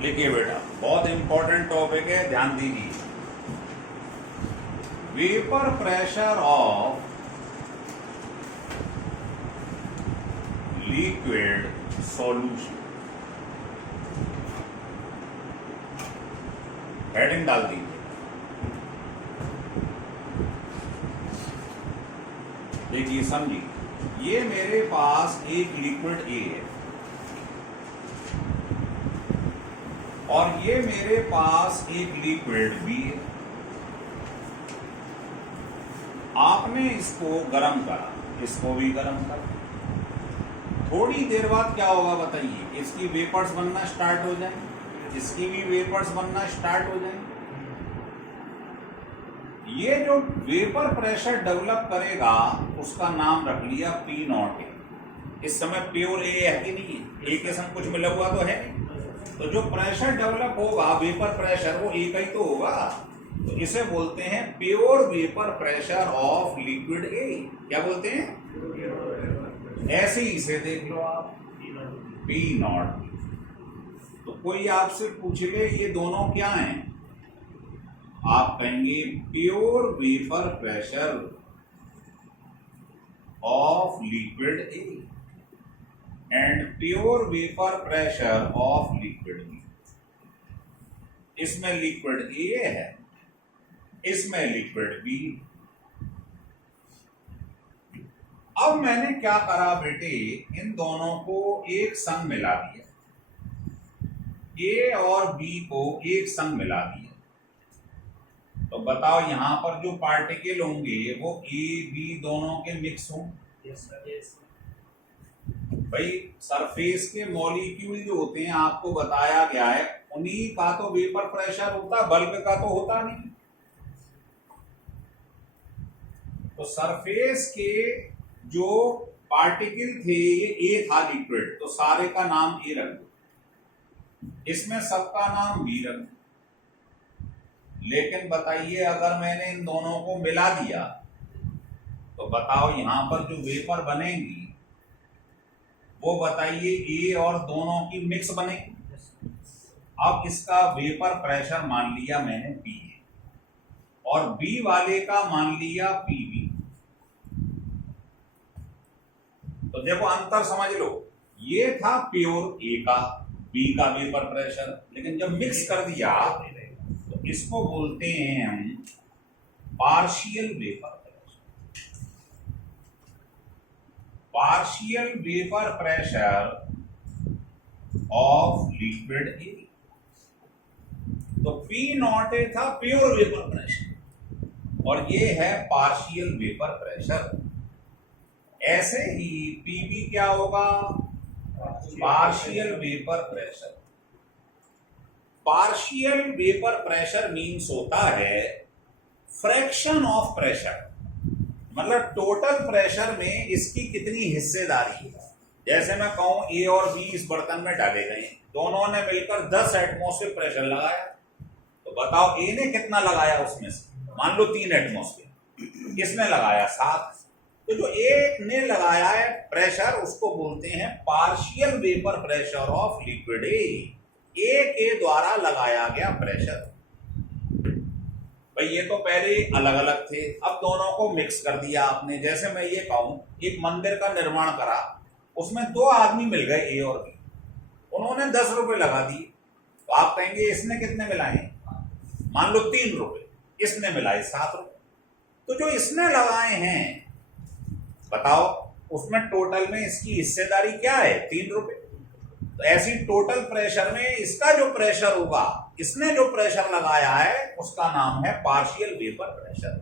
लिखिए बेटा, बहुत इंपॉर्टेंट टॉपिक है, ध्यान दीजिए। Vapour pressure of liquid solution, heading डाल दीजिए। देखिए समझिए, ये मेरे पास एक लिक्विड ए है और ये मेरे पास एक लिक्विड बी है। आपने इसको गर्म करा, इसको भी गर्म करा। थोड़ी देर बाद क्या होगा बताइए? इसकी वेपर्स बनना स्टार्ट हो जाए, इसकी भी वेपर्स बनना स्टार्ट हो जाए। ये जो वेपर प्रेशर डेवलप करेगा उसका नाम रख लिया पी नॉट ए। इस समय प्योर ए है कि नहीं है? ए के संग कुछ मिला हुआ तो है नहीं। तो जो प्रेशर डेवलप होगा वेपर प्रेशर, वो एक ही तो होगा। तो इसे बोलते हैं pure vapour pressure of liquid ए। क्या बोलते हैं? ऐसे ही इसे देख लो आप, पी नॉट। तो कोई आपसे पूछ ले ये दोनों क्या हैं, आप कहेंगे pure vapour pressure of liquid A and pure vapour pressure of liquid B. इसमें लिक्विड ए है, इसमें लिक्विड बी। अब मैंने क्या करा बेटे, इन दोनों को एक संग मिला दिया, ए और बी को एक संग मिला दिया। तो बताओ यहां पर जो पार्टिकल होंगे वो ए बी दोनों के मिक्स हों? भाई सरफेस के मॉलिक्यूल जो होते हैं आपको बताया गया है, उन्हीं का तो वेपर प्रेशर होता, बल्क का तो होता नहीं। तो सरफेस के जो पार्टिकल थे ये ए था लिक्विड, तो सारे का नाम ए रख दो, इसमें सबका नाम बी रख दो। लेकिन बताइए अगर मैंने इन दोनों को मिला दिया तो बताओ यहां पर जो वेपर बनेंगी वो बताइए ए और दोनों की मिक्स बनेगी। अब इसका वेपर प्रेशर मान लिया मैंने पी है और बी वाले का मान लिया पी बी। तो देखो अंतर समझ लो, ये था प्योर ए का, बी का वेपर प्रेशर, लेकिन जब मिक्स कर दिया तो इसको बोलते हैं हम partial vapour pressure. Partial vapour pressure of liquid ए। तो पी नॉट ए था प्योर वेपर प्रेशर और ये है पार्शियल वेपर प्रेशर। ऐसे ही पीबी क्या होगा? Partial vapour pressure. Partial vapour pressure means होता है फ्रैक्शन ऑफ प्रेशर, मतलब टोटल प्रेशर में इसकी कितनी हिस्सेदारी है। जैसे मैं कहूं ए और बी इस बर्तन में डाले गए, दोनों ने मिलकर 10 एटमॉस्फेयर प्रेशर लगाया, तो बताओ ए ने कितना लगाया उसमें से? मान लो 3 एटमॉस्फेयर, किसने लगाया? 7। तो जो एक ने लगाया है प्रेशर उसको बोलते हैं partial vapour pressure of liquid A. A के द्वारा लगाया गया प्रेशर। भाई ये तो पहले अलग अलग थे, अब दोनों को मिक्स कर दिया आपने। जैसे मैं ये कहूं एक मंदिर का निर्माण करा, उसमें 2 आदमी मिल गए ए और बी, उन्होंने 10 रुपए लगा दिए, तो आप कहेंगे इसने कितने मिलाए? मान लो 3 रुपए, इसने मिलाए 7 रुपए। तो जो इसने लगाए हैं बताओ उसमें टोटल में इसकी हिस्सेदारी क्या है? 3 रुपए। तो ऐसी टोटल प्रेशर में इसका जो प्रेशर होगा, इसने जो प्रेशर लगाया है उसका नाम है पार्शियल वेपर प्रेशर,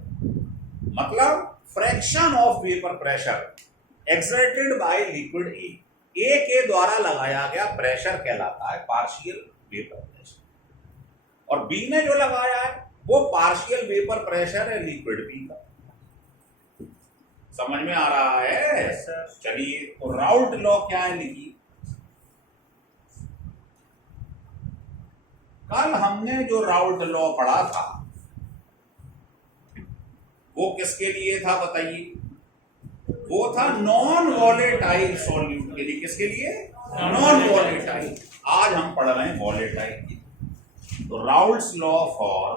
मतलब fraction of vapour pressure exerted by liquid A. A के द्वारा लगाया गया प्रेशर कहलाता है पार्शियल वेपर प्रेशर, और बी ने जो लगाया है वो पार्शियल वेपर प्रेशर है लिक्विड बी का। समझ में आ रहा है? चलिए, तो राउट लॉ क्या है लिखिए। कल हमने जो राउट लॉ पढ़ा था वो किसके लिए था बताइए? वो था नॉन वॉलेटाइल सॉल्यूट के लिए। किसके लिए? Non volatile. आज हम पढ़ रहे हैं वॉलेटाइल। तो Raoult's law for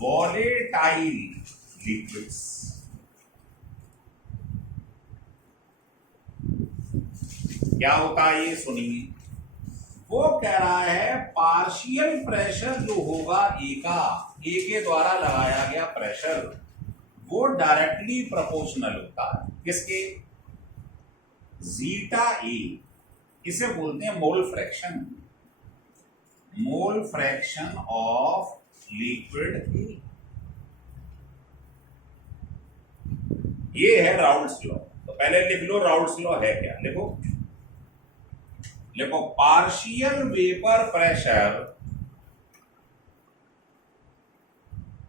volatile liquids. क्या होता है ये सुनिए। वो कह रहा है पार्शियल प्रेशर जो होगा ए के द्वारा लगाया गया प्रेशर वो डायरेक्टली प्रोपोर्शनल होता है किसके, जीटा ए। इसे बोलते हैं mole fraction, mole fraction of liquid ए। ये है राउल्ट्स लॉ। तो पहले लिख लो राउल्ट्स लॉ है क्या। देखो partial vapour pressure,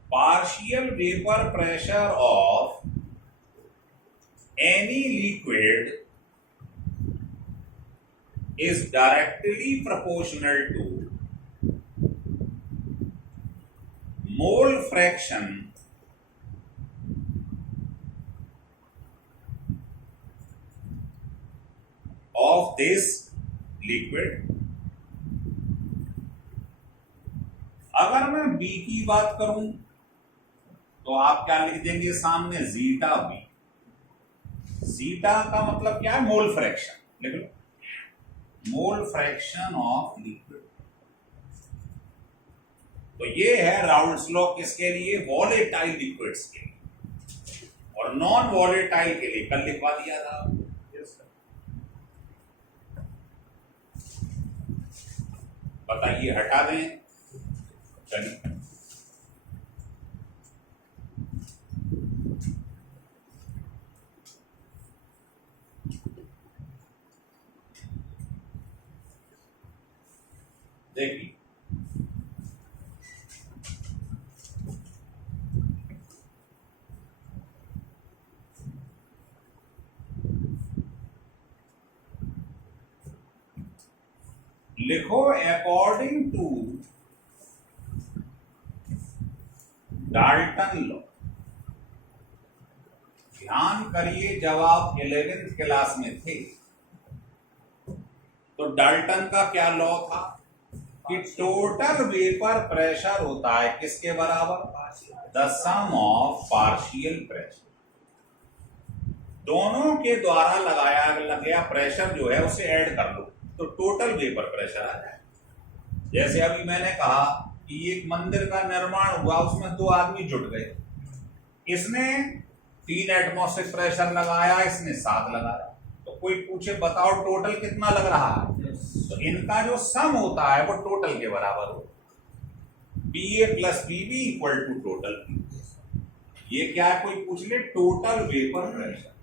partial vapor pressure of any liquid is directly proportional to mole fraction of this liquid। अगर मैं बी की बात करूं तो आप क्या लिख देंगे सामने, जीटा बी। जीटा का मतलब क्या है, मोल फ्रैक्शन। लिख लो, मोल फ्रैक्शन ऑफ लिक्विड। तो ये है राउल्ट्स लॉ किसके लिए, वॉलेटाइल लिक्विड्स के लिए। और नॉन वॉलेटाइल के लिए कल लिखवा दिया था। बताइए, हटा दें। चलिए देखिए, लिखो अकॉर्डिंग टू डाल्टन लॉ। ध्यान करिए, जब आप 11th क्लास में थे तो डाल्टन का क्या लॉ था कि टोटल वेपर प्रेशर होता है किसके बराबर, the sum of partial pressure. दोनों के द्वारा लगाया गया प्रेशर जो है उसे ऐड कर लो तो टोटल वेपर प्रेशर आ जाए। जैसे अभी मैंने कहा कि एक मंदिर का निर्माण हुआ, उसमें 2 आदमी जुट गए। इसने 3 एटमॉस्फेरिक प्रेशर लगाया, इसने 7 लगाया। तो कोई पूछे बताओ टोटल कितना लग रहा है, तो इनका जो सम होता है वो टोटल के बराबर हो। B A plus B B equal to total. ये क्या है, कोई पूछ ले, total vapour pressure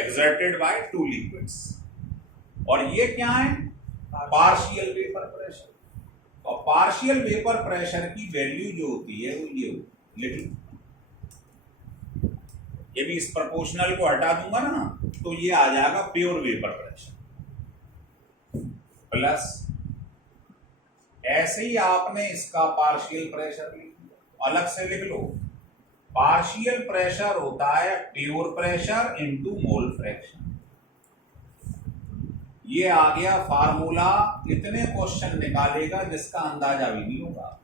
exerted by 2 liquids। और ये क्या है, पार्शियल वेपर प्रेशर। और पार्शियल वेपर प्रेशर की वैल्यू जो होती है वो ये लिख लो। ये भी इस प्रोपोर्शनल को हटा दूंगा ना तो ये आ जाएगा प्योर वेपर प्रेशर प्लस, ऐसे ही आपने इसका पार्शियल प्रेशर लिख लो, अलग से लिख लो। पार्शियल प्रेशर होता है pure pressure into mole fraction. ये आ गया फार्मूला। इतने क्वेश्चन निकालेगा जिसका अंदाजा भी नहीं होगा।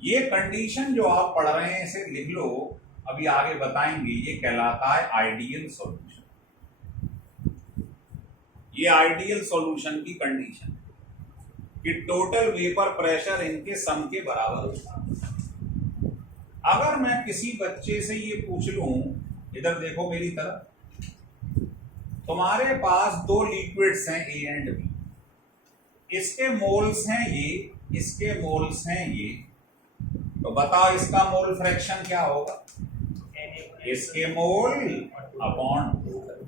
ये कंडीशन जो आप पढ़ रहे हैं इसे लिख लो, अभी आगे बताएंगे। ये कहलाता है आइडियल सॉल्यूशन। ये आइडियल सॉल्यूशन की कंडीशन कि टोटल वेपर प्रेशर इनके सम के बराबर होता है। अगर मैं किसी बच्चे से ये पूछ लूं, इधर देखो मेरी तरफ, तुम्हारे पास 2 लिक्विड्स हैं ए एंड बी, इसके मोल्स हैं ये, इसके मोल्स हैं ये, तो बताओ इसका मोल फ्रैक्शन क्या होगा, इसके मोल अपॉन टोटल।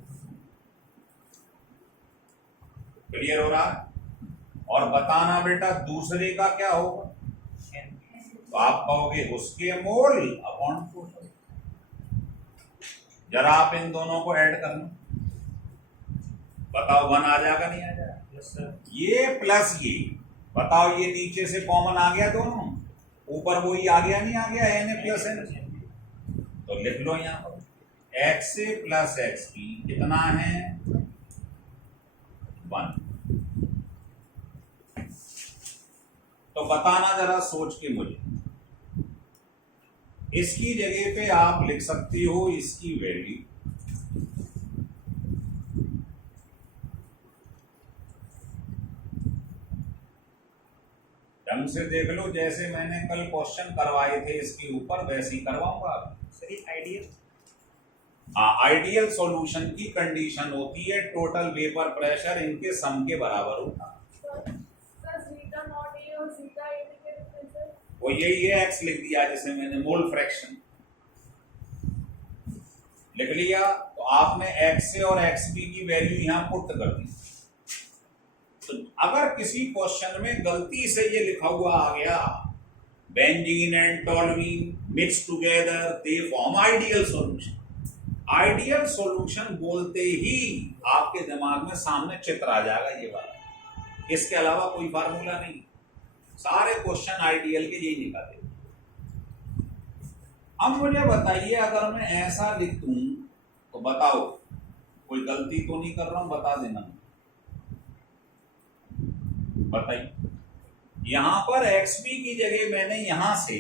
क्लियर हो रहा है। और बताना बेटा दूसरे का क्या होगा, तो आप कहोगे उसके मोल अपॉन टोटल। जरा आप इन दोनों को ऐड करना, बताओ 1 आ जाएगा नहीं आ जाएगा। yes, ये प्लस ये, बताओ ये नीचे से कॉमन आ गया दोनों, ऊपर वही आ गया नहीं आ गया, एन प्लस एन। तो लिख लो यहाँ पर एक्स ए प्लस एक्स बी कितना है 1। तो बताना जरा सोच के मुझे, इसकी जगह पे आप लिख सकती हो इसकी वैल्यू ढंग से देख लो, जैसे मैंने कल क्वेश्चन करवाए थे इसके ऊपर वैसे ही करवाऊंगा। सर आइडियल आइडियल सॉल्यूशन की कंडीशन होती है टोटल वेपर प्रेशर इनके सम के बराबर होता है। वो यही है, एक्स लिख दिया जिसे मैंने मोल फ्रैक्शन लिख लिया। तो आपने एक्स ए और एक्स बी की वैल्यू यहां पुट कर दी। तो अगर किसी क्वेश्चन में गलती से ये लिखा हुआ आ गया benzene and toluene mix together they form ideal solution, ideal solution बोलते ही आपके दिमाग में सामने चित्र आ जाएगा ये वाला, इसके अलावा कोई फार्मूला नहीं। सारे क्वेश्चन आइडियल के यही निकाले। अब मुझे बताइए अगर मैं ऐसा लिख दूं तो बताओ कोई गलती तो नहीं कर रहा हूं, बता देना। बताइए यहां पर एक्स बी की जगह मैंने यहां से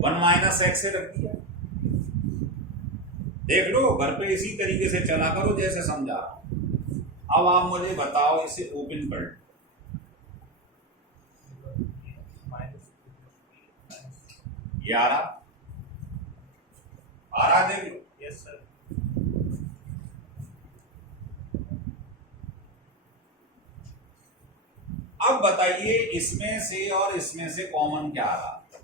1 माइनस एक्स से रख दिया। देख लो घर पे इसी तरीके से चला करो जैसे समझा। अब आप मुझे बताओ इसे ओपन कर 11 12 देख लो। Yes sir. अब बताइए इसमें से और इसमें से कॉमन क्या आ रहा?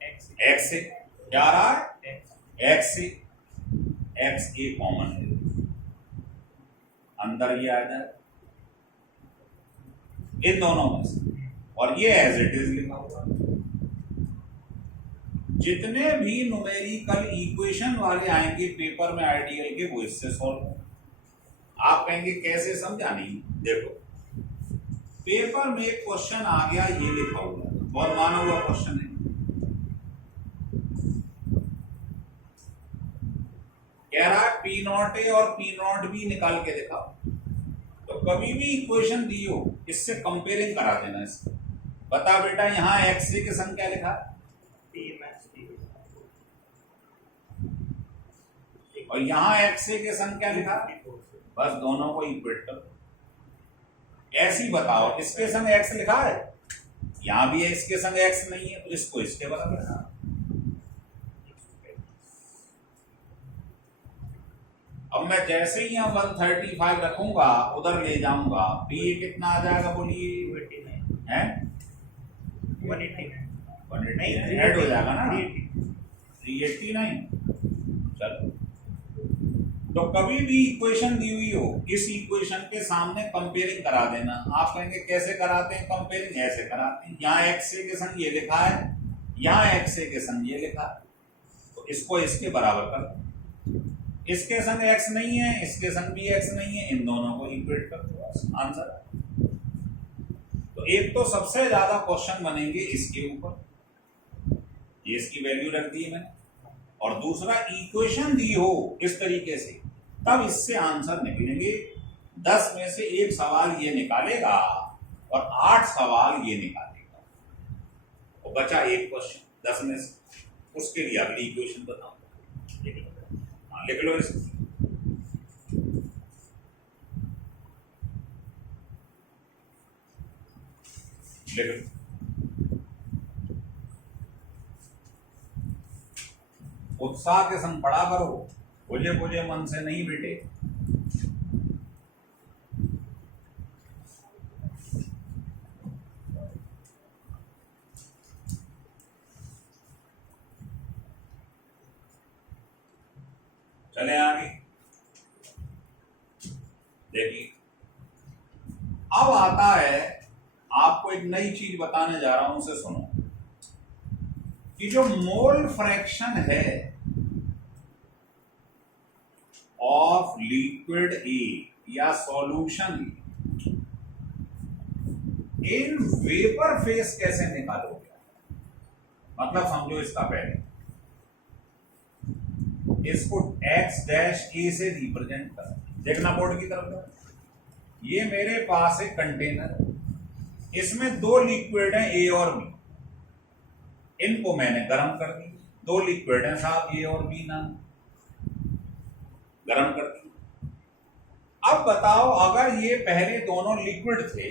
एक्स से क्या आ रहा है? एक्स से एक्स ए कॉमन है, अंदर ये आ जाए इन दोनों में से, और ये एज इट इज लिखा हुआ। जितने भी न्यूमेरिकल इक्वेशन वाले आएंगे पेपर में आइडियल के वो इससे सॉल्व हो। आप कहेंगे कैसे समझा? नहीं, देखो पेपर में एक क्वेश्चन आ गया ये लिखा हुआ, बहुत माना हुआ क्वेश्चन है, कह रहा है पी नॉट ए और पी नॉट बी निकाल के दिखाओ। तो कभी भी इक्वेशन दी हो इससे कंपेयरिंग करा देना इसको। बता बेटा यहाँ एक्स ए के संग क्या लिखा है और यहाँ एक्स ए के संग क्या लिखा है, बस दोनों को इक्वेट करो। ऐसी बताओ इसके संग एक्स लिखा है, यहां भी है इसके संग एक्स नहीं है, तो इसको इसके बराबर है। अब मैं जैसे ही यहाँ 135 रखूंगा उधर ले जाऊंगा, पी कितना आ जाएगा बोलिए? 189 है, 189 ऐड हो जाएगा ना 389। चलो, तो कभी भी इक्वेशन दी हुई हो इस इक्वेशन के सामने कंपेयरिंग करा देना। आप कहेंगे कैसे कराते हैं कंपेयरिंग? ऐसे कराते हैं, यहाँ एक्स ए के संग ये लिखा है, यहाँ एक्स ए के संग ये लिखा है, तो इसको इसके बराबर कर दो। इसके संग एक्स नहीं है, इसके संग भी एक्स नहीं है, इन दोनों को इक्वेट कर दो, आंसर। तो एक तो सबसे ज्यादा क्वेश्चन बनेंगे इसके ऊपर, ये इसकी वैल्यू रख दी है मैंने, और दूसरा इक्वेशन दी हो इस तरीके से तब इससे आंसर निकलेंगे। 10 में से 1 सवाल ये निकालेगा और 8 सवाल ये निकालेगा, और बचा एक क्वेश्चन 10 में से, उसके लिए अगली इक्वेशन बताऊंगा। लिख लो इसको। लिख लो। उत्साह के संग पढ़ा करो, बुझे बुझे मन से नहीं बेटे। चले आगे देखिए, अब आता है आपको एक नई चीज बताने जा रहा हूं, उसे सुनो कि जो मोल फ्रैक्शन है ऑफ लिक्विड ए या सॉल्यूशन इन वेपर फेस कैसे निकालोगे? मतलब समझो इसका पहले इसको एक्स डैश ए से रिप्रेजेंट कर, देखना बोर्ड की तरफ। ये मेरे पास एक कंटेनर है, इसमें दो लिक्विड हैं ए और बी, इनको मैंने गर्म कर दी। दो लिक्विड हैं साहब ए और बी नाम, गर्म कर दी। अब बताओ अगर ये पहले दोनों लिक्विड थे,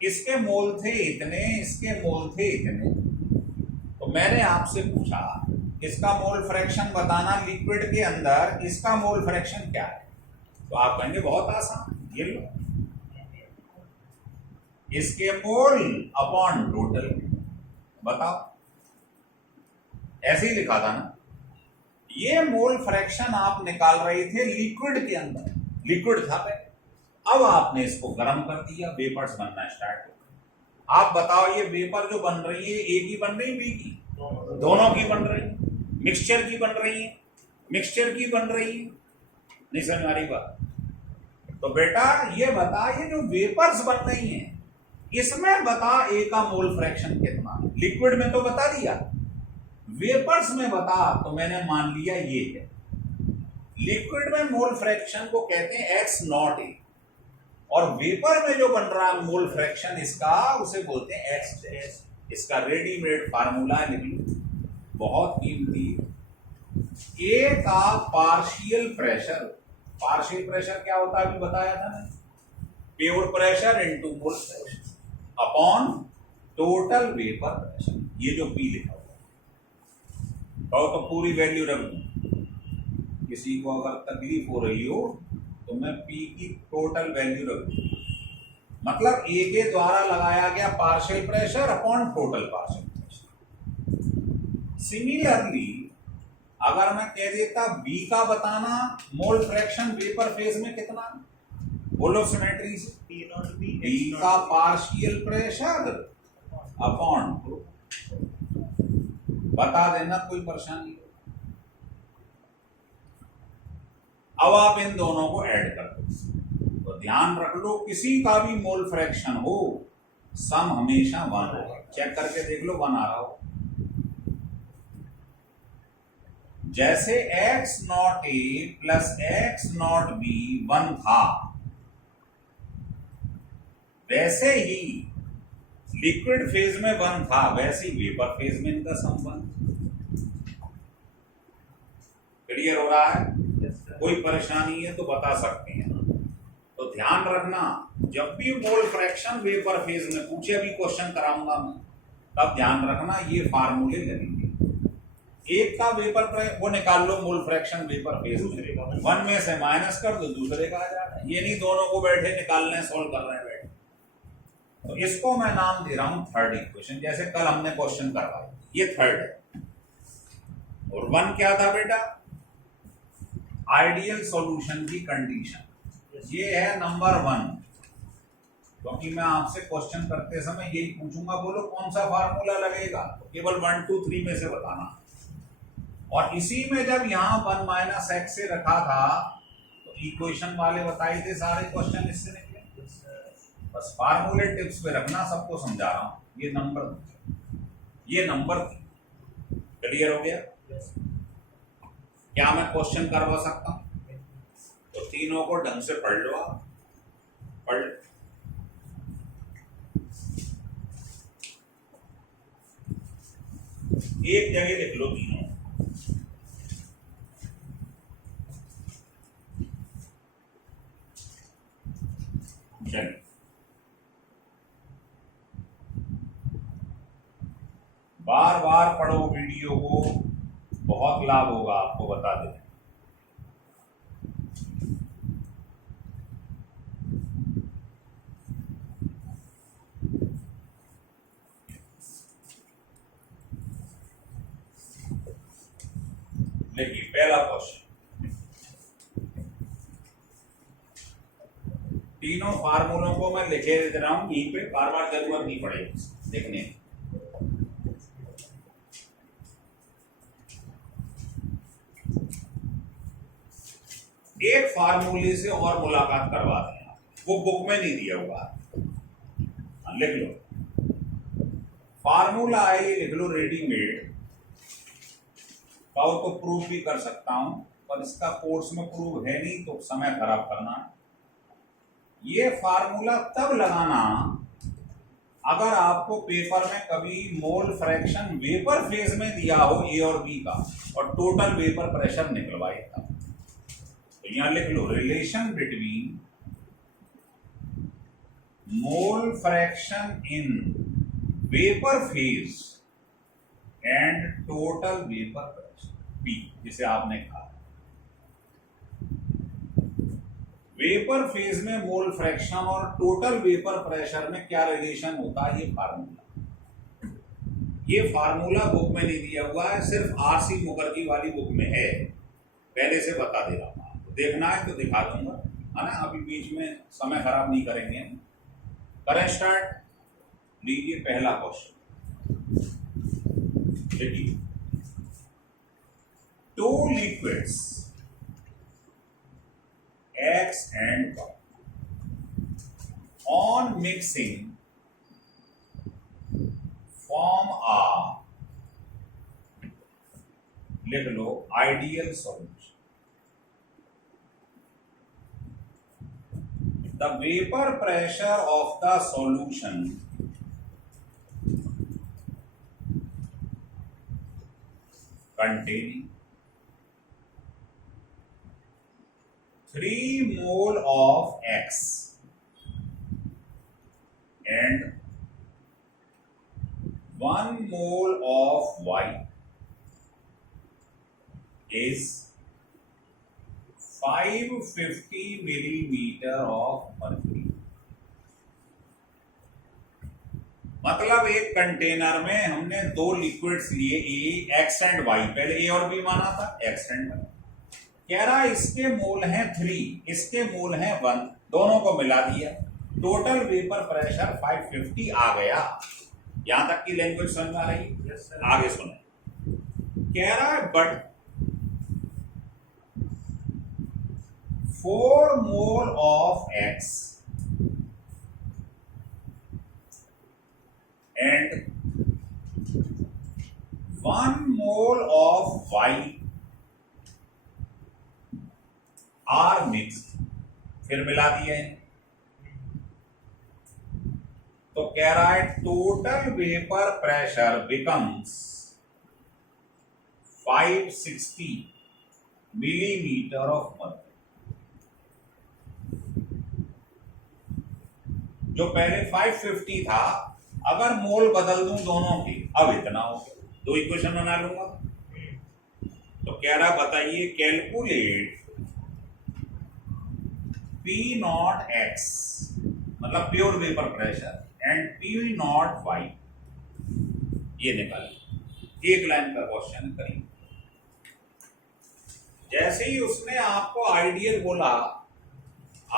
इसके मोल थे इतने, इसके मोल थे इतने, तो मैंने आपसे पूछा इसका मोल फ्रैक्शन बताना लिक्विड के अंदर, इसका मोल फ्रैक्शन क्या है? तो आप कहेंगे बहुत आसान, ये लो इसके मोल अपॉन टोटल, बताओ ऐसे ही लिखा था ना। ये मोल फ्रैक्शन आप निकाल रहे थे लिक्विड के अंदर, लिक्विड था पहले, अब आपने इसको गर्म कर दिया, वेपर्स बनना स्टार्ट हो गए। आप बताओ ये वेपर जो बन रही है ए की बन रही बी की? दोनों की बन रही, मिक्सचर की बन रही है, मिक्सचर की बन रही है, नहीं समझ आ रही बात? तो बेटा ये बता, ये जो वेपर्स बन रही हैं इसमें बता ए का मोल फ्रैक्शन कितना? लिक्विड में तो बता दिया, वेपर्स में बता। तो मैंने मान लिया ये है। लिक्विड में मोल फ्रैक्शन को कहते हैं एक्स नॉट ए, और वेपर में जो बन रहा मोल फ्रैक्शन इसका, उसे बोलते हैं एक्स डैश। इसका रेडीमेड फार्मूला लिख लो, बहुत कीमती। ए का पार्शियल प्रेशर, पार्शियल प्रेशर क्या होता है अभी बताया था ना, प्योर प्रेशर इनटू मोल pressure upon total vapour pressure. ये जो पी लिखा हुआ है तो पूरी वैल्यू रख दूं, किसी को अगर तकलीफ हो रही हो तो मैं पी की टोटल वैल्यू रख दूं, मतलब ए के द्वारा लगाया गया partial pressure upon total partial pressure. Similarly अगर मैं कह देता बी का बताना मोल फ्रैक्शन वेपर फेज में कितना, बोलो सिमेट्री से, बी का पार्शियल प्रेशर अपॉन, बता देना कोई परेशानी। अब आप इन दोनों को ऐड कर दो, तो ध्यान रख लो किसी का भी मोल फ्रैक्शन हो सम हमेशा 1 होगा। चेक करके देख लो 1 आ रहा हो। जैसे x not a plus x not be 1 था, वैसे ही लिक्विड फेज में 1 था, वैसे ही वेपर फेज में इनका सम 1। क्लियर हो रहा है? कोई परेशानी है तो बता सकते हैं। तो ध्यान रखना, जब भी मोल फ्रैक्शन वेपर फेज में पूछे, अभी क्वेश्चन कराऊंगा मैं, तब ध्यान रखना ये फार्मूले लगेंगे। एक का वेपर वो निकाल लो मोल फ्रैक्शन वेपर फेज में, 1 में से माइनस कर दो, दूसरे का आ जाता है। ये नहीं दोनों को बैठे निकालने सोल्व कर रहे हैं बैठे। तो इसको मैं नाम दे रहा हूं थर्ड इक्वेशन। जैसे कल हमने क्वेश्चन करवाया, ये थर्ड है। और 1 क्या था बेटा? आइडियल सॉल्यूशन की कंडीशन। ये है नंबर 1, क्योंकि मैं आपसे क्वेश्चन करते समय यही पूछूंगा, बोलो कौन सा फार्मूला लगेगा, तो केवल 1 2 3 में से बताना। और इसी में जब यहाँ 1 माइनस एक्स से रखा था तो इक्वेशन वाले बताए थे सारे क्वेश्चन इससे निकले। बस फार्मूले टिप्स पे रखना, सबको समझा रहा हूं। ये नंबर थी। क्लियर हो गया? क्या मैं क्वेश्चन करवा सकता हूं? तो तीनों को ढंग से पढ़ लो आप, पढ़। एक जगह लिख लो तीनों। चलिए, बार बार पढ़ो वीडियो को, बहुत लाभ होगा आपको, बता दें। देखिए पहला क्वेश्चन, तीनों फार्मूलों को मैं लिखे दे रहा हूं यहीं पे, बार बार जरूरत नहीं पड़ेगी देखने। एक फार्मूले से और मुलाकात करवा दें, वो बुक में नहीं दिया हुआ, लिख लो। फार्मूला है, लिख लो रेडीमेड, कहो तो प्रूफ भी कर सकता हूं। पर इसका कोर्स में प्रूव है नहीं तो समय खराब करना है। ये फार्मूला तब लगाना अगर आपको पेपर में कभी मोल फ्रैक्शन वेपर फेज में दिया हो ए और बी का और टोटल वेपर प्रेशर निकलवाए तब। तो यहां लिख लो relation between mole fraction in vapour phase and total vapour pressure P, जिसे आपने कहा वेपर फेज में मोल फ्रैक्शन और टोटल वेपर प्रेशर में क्या रिलेशन होता है, ये फार्मूला बुक में नहीं दिया हुआ है, सिर्फ आरसी मुखर्जी वाली बुक में है, पहले से बता दे रहा हूं। तो देखना है तो दिखा दूंगा, है ना। अभी बीच में समय खराब नहीं करेंगे। करें स्टार्ट। लीजिए पहला क्वेश्चन, देखिए two liquids X and Y on mixing form a, लिख लो ideal solution. The vapor pressure of the solution containing 3 mole of X and 1 mole of Y is 550 millimeter of mercury। मतलब एक container में हमने दो liquids लिए, ए x and Y, पहले ए और B माना था, एक्स एंड वाई। कह रहा इसके मोल हैं 3, इसके मोल हैं 1, दोनों को मिला दिया, टोटल वेपर प्रेशर 550 आ गया। यहां तक की लैंग्वेज समझ आ रही है? yes, आगे सुने। कह रहा है but 4 mole of X and 1 mole of Y are mixed, फिर मिला दिए। तो कह रहा है total vapour pressure becomes 560 millimetre of mercury. जो पहले 550 था, अगर मोल बदल दूं दोनों की, अब इतना हो गया, दो इक्वेशन बना लूंगा। तो कह रहा बताइए कैलकुलेट P नॉट X मतलब pure vapour pressure and P not Y, ये निकालिए। एक लाइन का क्वेश्चन करिए। जैसे ही उसने आपको आइडियल बोला,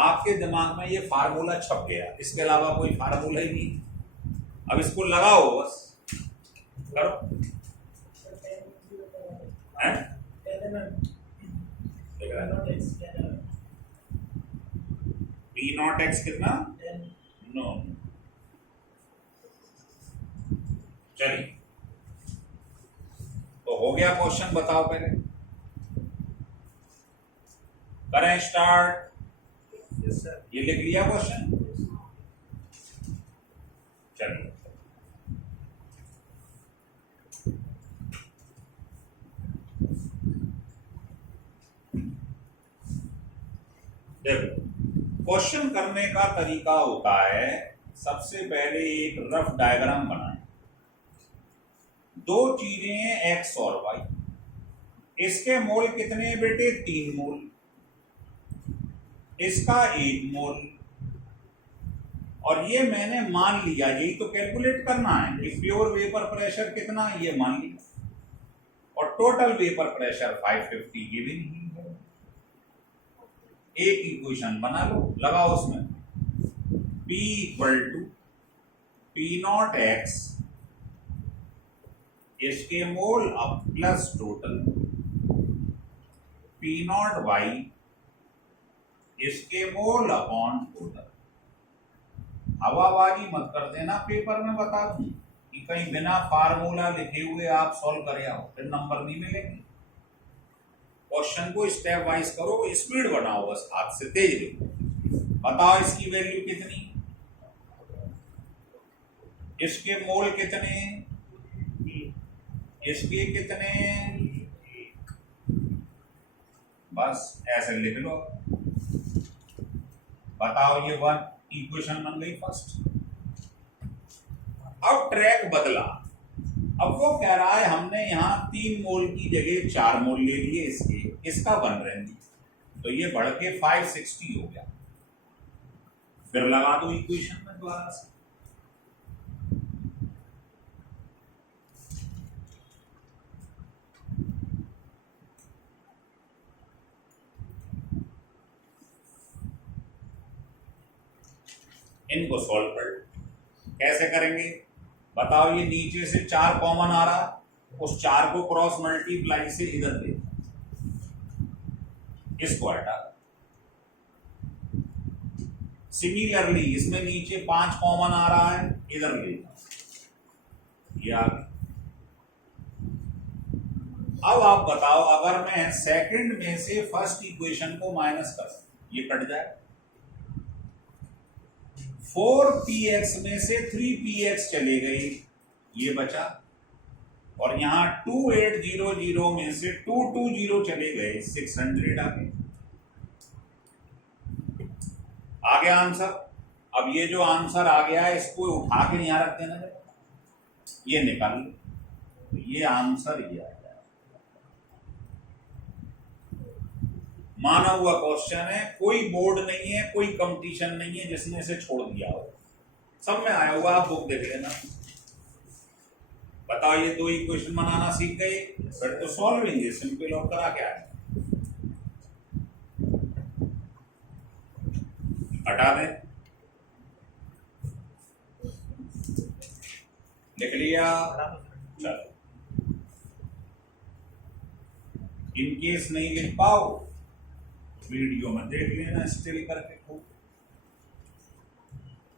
आपके दिमाग में ये फार्मूला छप गया, इसके अलावा कोई फार्मूला ही नहीं। अब इसको लगाओ, बस करो। P नॉट एक्स कितना? नो, चलिए तो हो गया क्वेश्चन, बताओ पहले। करें स्टार्ट। yes, sir. ये लिख लिया क्वेश्चन? चलिए देखो, क्वेश्चन करने का तरीका होता है, सबसे पहले एक रफ डायग्राम बनाएं। दो चीजें हैं एक्स और वाई, इसके मोल कितने हैं बेटे? 3 मोल, इसका 1 मोल, और ये मैंने मान लिया, यही तो कैलकुलेट करना है कि प्योर वेपर प्रेशर कितना, ये मान लिया, और टोटल वेपर प्रेशर 550 गिवन है। एक इक्वेशन बना लो, लगाओ उसमें P equal to P naught X, इसके मोल अब plus total, P naught Y, इसके मोल अपॉन टोटल। हवाबाजी मत कर देना, पेपर में बता दूं कि कहीं बिना फार्मूला लिखे हुए आप सॉल्व करे आओ, फिर नंबर नहीं मिलेंगे। क्वेश्चन को स्टेप वाइज करो, स्पीड बनाओ, बस हाथ से तेज लिखो। बताओ इसकी वैल्यू कितनी, इसके मोल कितने, इसके कितने, बस ऐसे लिख लो। बताओ ये वन इक्वेशन बन गई फर्स्ट। अब ट्रैक बदला, अब वो कह रहा है हमने यहाँ 3 मोल की जगह 4 मोल ले लिए इसके, इसका 1 रहने, तो ये बढ़ के 560 हो गया। फिर लगा दो इक्वेशन में दोबारा से। इनको सॉल्व कर, कैसे करेंगे बताओ। ये नीचे से 4 कॉमन आ रहा, उस 4 को क्रॉस मल्टीप्लाई से इधर दे, इसको हटा। सिमिलरली इसमें नीचे 5 कॉमन आ रहा है, इधर ले, ये आ गया। अब आप बताओ अगर मैं सेकंड में से फर्स्ट इक्वेशन को माइनस कर, ये कट जाए। 4px में से 3px चले गई, ये बचा, और यहां 2800 में से 220 चले गए, 600 आ गए। आ गया आंसर। अब ये जो आंसर आ गया है इसको उठा के यहां रख देना, ये निकाल लो, तो ये आंसर ये आ गया। माना हुआ क्वेश्चन है, कोई बोर्ड नहीं है, कोई कंपटीशन नहीं है जिसने से छोड़ दिया हो, सब में आया हुआ, आप बुक देख लेना। बताओ ये 2 इक्वेशन बनाना सीख गए, फिर तो सॉल्विंग है सिंपल, और करा क्या है, हटा दें, लिख लिया। चलो इनकेस नहीं लिख पाओ वीडियो में देख लेना स्टिल करके खूब।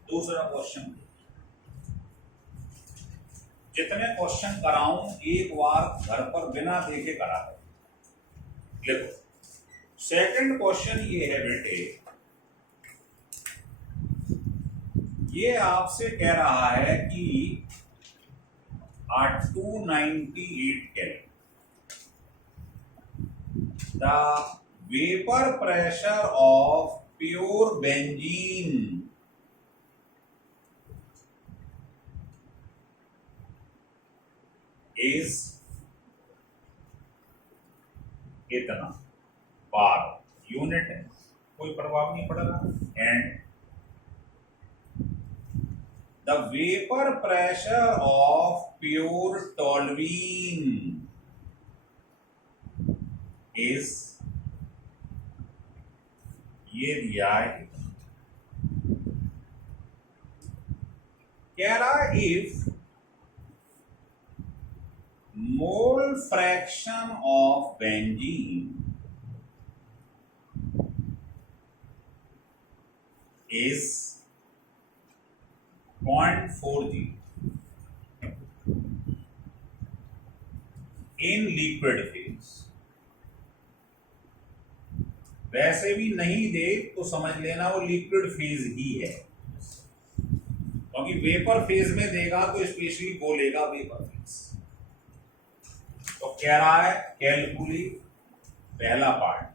दूसरा क्वेश्चन, जितने क्वेश्चन कराऊं एक बार घर पर बिना देखे करा दो। देखो सेकंड क्वेश्चन ये है बेटे, ये आपसे कह रहा है कि 298 kelvin the vapour pressure of pure benzene is कितना बार, यूनिट है, कोई प्रभाव नहीं पड़ेगा। And the vapour pressure of pure toluene is, ये दिया है, कह रहा if mole fraction of benzene is 0.40 in liquid phase। वैसे भी नहीं दे तो समझ लेना वो लिक्विड फेज ही है, क्योंकि वेपर फेज में देगा तो स्पेशली बोलेगा वेपर फेज। तो कह रहा है कैलकुलेट, पहला part,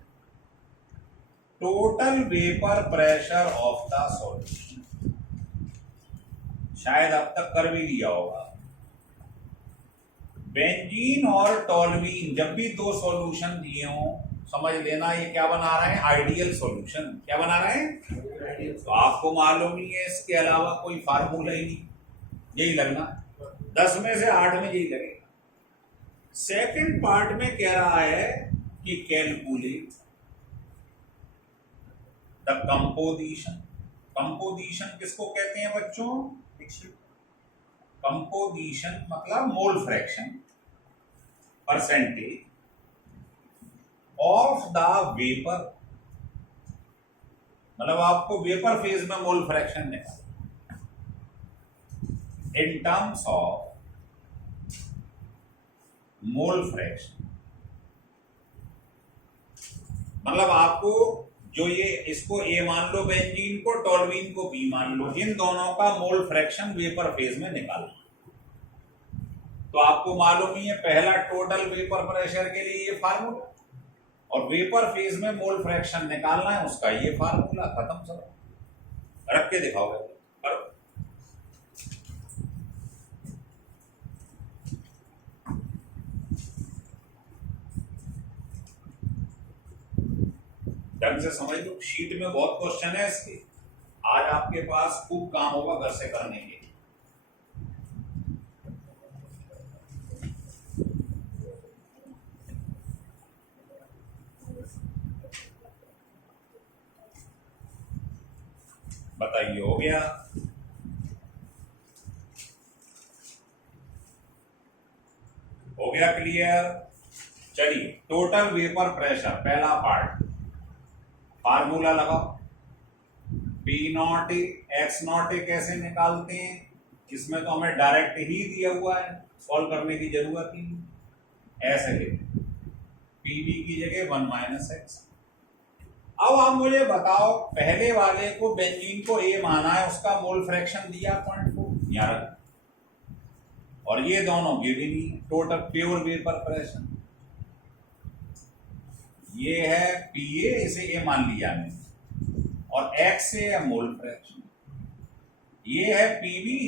total vapour pressure of the solution, शायद अब तक कर भी लिया होगा। बेंजीन और टोल्यूइन जब भी 2 सॉल्यूशन दिए हों समझ लेना ये क्या बना रहे हैं, आइडियल सॉल्यूशन। क्या बना रहे हैं, तो आपको मालूम ही है, इसके अलावा कोई फार्मूला ही नहीं, यही लगना, 10 में से 8 में यही लगेगा। सेकंड पार्ट में कह रहा है कि कैलकुलेट द कंपोजिशन। कंपोजिशन किसको कहते हैं बच्चों, कंपोजिशन मतलब mole fraction, percentage of the vapour, मतलब आपको वेपर फेज में मोल फ्रैक्शन निकालना in terms of mole fraction मतलब आपको जो ये इसको ए मान लो बेंजीन को, टोल्यूइन को बी मान लो, इन दोनों का मोल फ्रैक्शन वेपर फेज में निकालना। तो आपको मालूम ही है पहला टोटल वेपर प्रेशर के लिए ये फार्मूला, और वेपर फेज में मोल फ्रैक्शन निकालना है उसका ये फार्मूला। खत्म सब। रख के दिखाओगे करो। ढंग से समझ लो, शीट में बहुत क्वेश्चन है इसके। आज आपके पास खूब काम होगा घर से करने के। बताइए हो गया? हो गया क्लियर? चलिए टोटल वेपर प्रेशर पहला पार्ट, फार्मूला लगाओ। पी नॉट एक्स नॉट कैसे निकालते हैं? इसमें तो हमें डायरेक्ट ही दिया हुआ है, सॉल्व करने की जरूरत ही नहीं। ऐसे लिख पीवी की जगह 1 माइनस एक्स। अब आप मुझे बताओ, पहले वाले को बेंजीन को ए माना है, उसका मोल फ्रैक्शन दिया 0.4 यहाँ रख, और ये दोनों गिवन ही टोटल प्योर वेपर प्रेशर। ये है पीए, इसे ए मान लिया मैंने, और एक्स से है मोल फ्रैक्शन। ये है पीवी,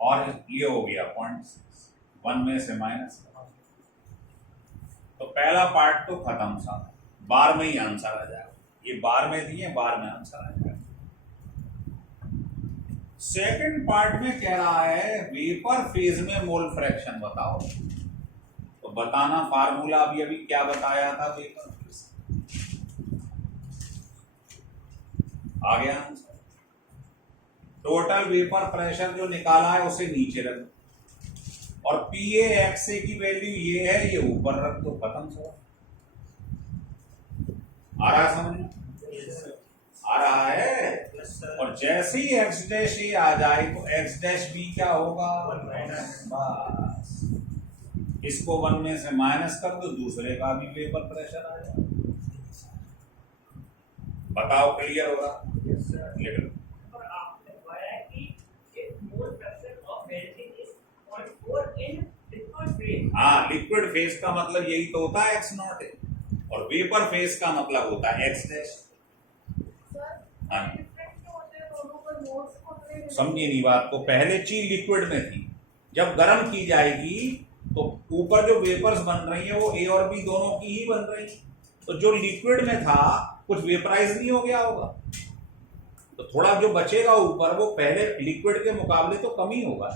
और ये हो गया 0.6, 1 में से माइनस। तो पहला पार्ट तो खत्म सा, बार में ही आंसर आ जाएगा। ये बार में दिए, बार में आंसर आ जाएगा। सेकंड पार्ट में कह रहा है वेपर फेज में मोल फ्रैक्शन बताओ। तो बताना फार्मूला अभी अभी क्या बताया था वेपर फेज। आ गया आंसर। टोटल वेपर प्रेशर जो निकाला है उसे नीचे रख, और पी एक्स की वैल्यू ये है, ये ऊपर रख दो। खत्म सवाल। आ रहा समझ? आ रहा है। और जैसे ही एक्स डैश ए आ जाए तो एक्स डैश बी क्या होगा? बस इसको 1 में से माइनस कर दो, दूसरे का भी वेपर प्रेशर आ जाए। बताओ क्लियर होगा? लिख लो। हाँ, लिक्विड फेज का मतलब यही तो होता है एक्स नॉट है, और वेपर फेज का मतलब होता है एक्स डैश। समझिए नहीं बात को। पहले चीज लिक्विड में थी, जब गर्म की जाएगी तो ऊपर जो वेपर्स बन रही है वो ए और बी दोनों की ही बन रही है। तो जो लिक्विड में था कुछ वेपराइज नहीं हो गया होगा, तो थोड़ा जो बचेगा ऊपर वो पहले लिक्विड के मुकाबले तो कम ही होगा।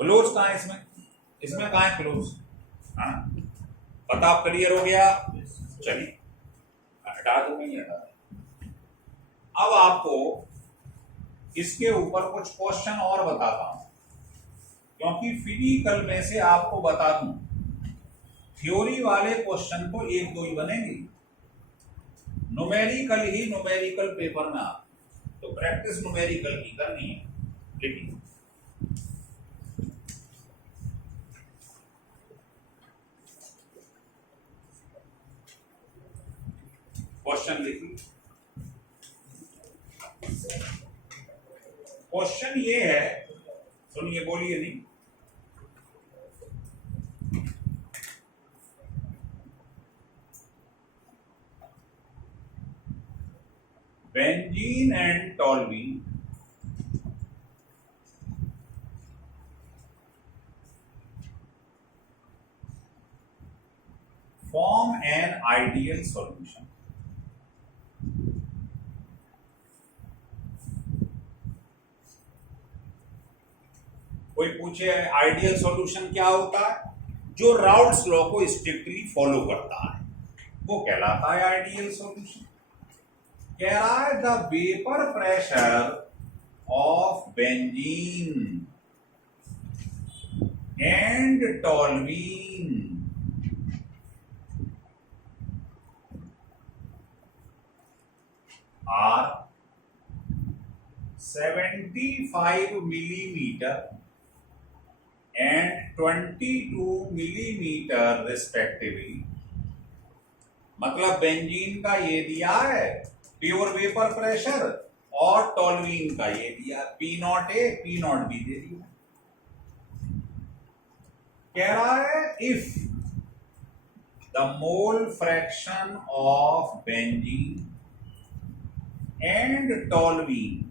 क्लोज कहाँ है इसमें? इसमें कहाँ है क्लोज? हाँ, बताओ क्लियर हो गया? चलिए हटा दो, नहीं हटा। अब आपको इसके ऊपर कुछ क्वेश्चन और बताता हूं, क्योंकि फिजिकल में से आपको बता दूं थ्योरी वाले क्वेश्चन तो 1-2 ही बनेंगे, न्यूमेरिकल ही न्यूमेरिकल पेपर में आप तो प्रैक्टिस न्यूमेरिकल की करनी है। देखिए क्वेश्चन लिखिए। क्वेश्चन ये है, सुनिए, बोलिए नहीं। Benzene and toluene form an ideal solution. कोई पूछे आइडियल सॉल्यूशन क्या होता है? जो राउल्ट्स लॉ को स्ट्रिक्टली फॉलो करता है वो कहलाता है आइडियल सॉल्यूशन। कह रहा है the vapour pressure of benzene and toluene are 75 millimeter and 22 millimeter respectively. मतलब बेंजीन का ये दिया है प्योर वेपर प्रेशर और टोल्यूइन का ये दिया P0 A P0 B दे दिया। कह रहा है if the mole fraction of benzene and toluene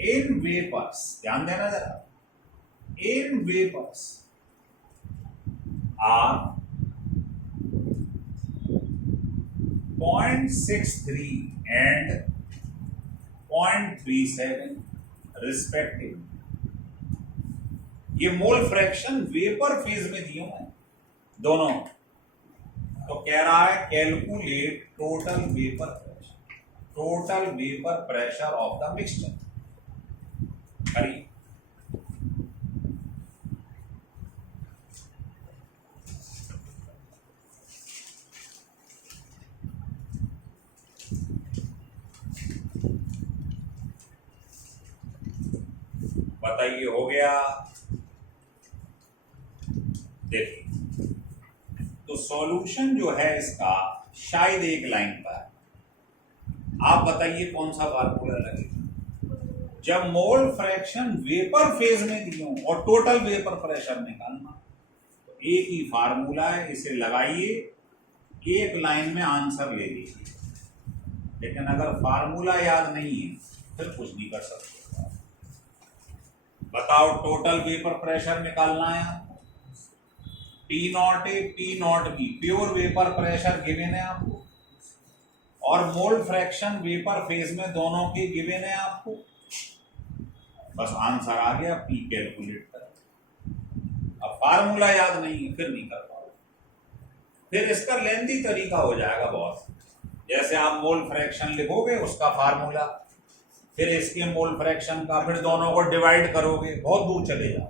in vapours, ध्यान देना जरा, in vapours are 0.63 and 0.37 respective. ये मोल फ्रैक्शन वेपर फेज में दिए हैं दोनों। तो कह रहा है calculate total vapour pressure of the mixture. करिए। बताइए हो गया। देखिए तो सॉल्यूशन जो है इसका शायद एक लाइन का है। आप बताइए कौन सा फार्मूला लगेगा जब मोल फ्रैक्शन वेपर फेज में दिए हो और टोटल वेपर प्रेशर निकालना। तो एक ही फार्मूला है, इसे लगाइए, एक लाइन में आंसर ले लीजिए। लेकिन अगर फार्मूला याद नहीं है फिर कुछ नहीं कर सकते। बताओ टोटल वेपर प्रेशर निकालना है आपको। P0 A P0 B pure vapour pressure given है आपको और मोल फ्रैक्शन वेपर फेज में दोनों के गिवन है आपको। बस आंसर आ गया, P कैलकुलेट कर। अब फार्मूला याद नहीं है फिर नहीं कर पाओगे, फिर इसका लेंथी तरीका हो जाएगा बहुत। जैसे आप मोल फ्रैक्शन लिखोगे उसका फार्मूला, फिर इसके मोल फ्रैक्शन का, फिर दोनों को डिवाइड करोगे, बहुत दूर चले जाओ।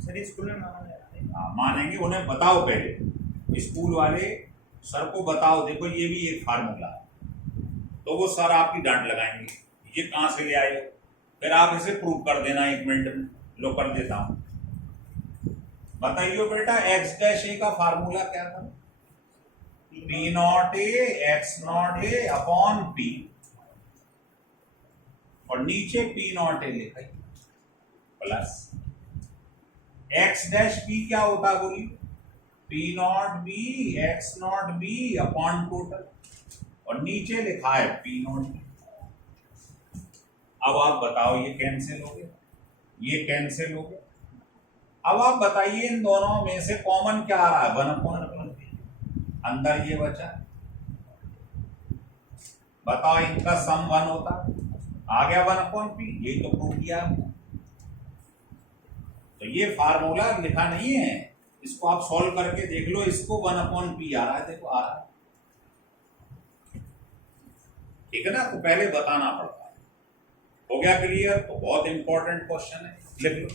सर स्कूल में माना जाता है। हाँ मानेंगे, उन्हें बताओ पहले, स्कूल वाले सर को बताओ देखो ये भी एक फार्मूला है, तो वो सर आपकी डांट लगाएंगे ये कहाँ से ले आए हो, फिर आप इसे प्रूव कर देना 1 मिनट में। लो कर देता हूं। बताइए बेटा एक्स डैश ए का फार्मूला क्या था? P0 A X0 A upon P और नीचे P0 A लिखा प्लस एक्स डैश बी क्या होता बोली? P0 B X0 B upon total और नीचे लिखा है P0 B। अब आप बताओ ये कैंसिल हो गया, ये कैंसिल हो गया। अब आप बताइए इन दोनों में से कॉमन क्या आ रहा है? 1/P। अंदर ये बचा, बताओ इनका सम 1 होता, आ गया 1/P। यही तो प्रूव किया आपने। तो ये फार्मूला लिखा नहीं है, इसको आप सॉल्व करके देख लो, इसको 1/P आ रहा है, देखो आ रहा है, ठीक है ना। तो पहले बताना पड़ता है। हो गया क्लियर? तो बहुत इंपॉर्टेंट क्वेश्चन है, लिख लो।